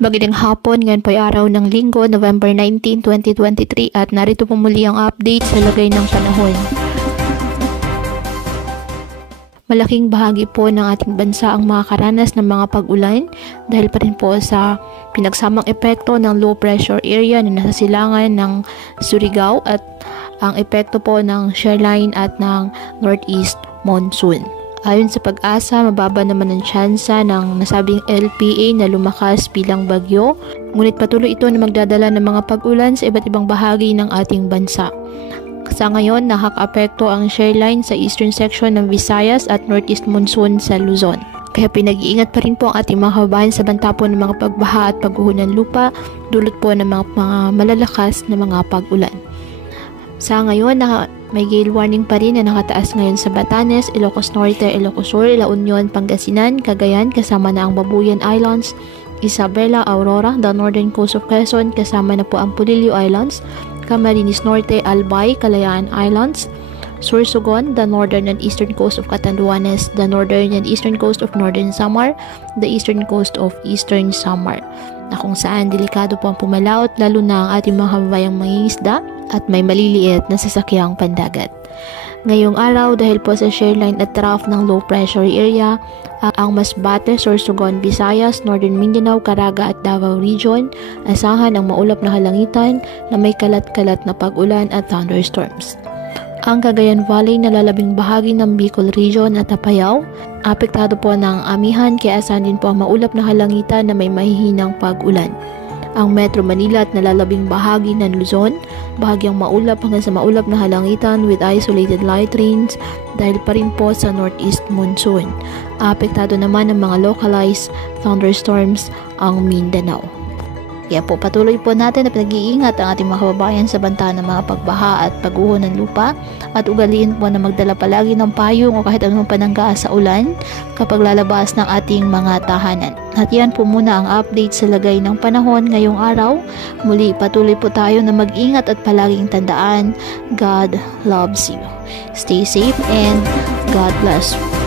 Magandang hapon, ngayon po ay araw ng Linggo, November 19, 2023 at narito po muli ang update sa lagay ng panahon. Malaking bahagi po ng ating bansa ang makakaranas ng mga pag-ulan dahil pa rin po sa pinagsamang epekto ng low pressure area na nasa silangan ng Surigao at ang epekto po ng shoreline at ng northeast monsoon. Ayon sa Pag-asa, mababa naman ang tsansa ng nasabing LPA na lumakas bilang bagyo, ngunit patuloy ito na magdadala ng mga pag-ulan sa iba't ibang bahagi ng ating bansa. Sa ngayon, nakaka-apekto ang shoreline sa eastern section ng Visayas at northeast monsoon sa Luzon. Kaya pinag-iingat pa rin po ang ating mga kababayan sa banta po ng mga pagbaha at pagguho ng lupa, dulot po ng mga malalakas na mga pag-ulan. Sa ngayon, may gale warning pa rin na nakataas ngayon sa Batanes, Ilocos Norte, Ilocos Sur, La Union, Pangasinan, Cagayan, kasama na ang Babuyan Islands, Isabela, Aurora, the northern coast of Quezon, kasama na po ang Pulilio Islands, Camarines Norte, Albay, Kalayaan Islands, Sorsogon, the northern and eastern coast of Catanduanes, the northern and eastern coast of Northern Samar, the eastern coast of Eastern Samar, na kung saan delikado po ang pumalaot, lalo na ang ating mga kababayang mangingisda at may maliliit na sasakyang pandagat. Ngayong araw, dahil po sa shoreline at trough ng low pressure area, ang Masbate, Sorsogon, Visayas, Northern Mindanao, Caraga at Davao Region, asahan ang maulap na kalangitan na may kalat-kalat na pag-ulan at thunderstorms. Ang Cagayan Valley na lalabing bahagi ng Bicol Region at Apayao, apektado po ng amihan kaya asahan din po ang maulap na kalangitan na may mahihinang pag-ulan. Ang Metro Manila at nalalabing bahagi ng Luzon, bahagyang maulap hanggang sa maulap na halangitan with isolated light rains dahil pa rin po sa northeast monsoon. Apektado naman ng mga localized thunderstorms ang Mindanao. Kaya po patuloy po natin na pinag-iingat ang ating mga kababayan sa banta ng mga pagbaha at pagguho ng lupa at ugaliin po na magdala palagi ng payong o kahit anong panangga sa ulan kapag lalabas ng ating mga tahanan. At yan po muna ang update sa lagay ng panahon ngayong araw. Muli patuloy po tayo na mag-ingat at palaging tandaan, God loves you. Stay safe and God bless you.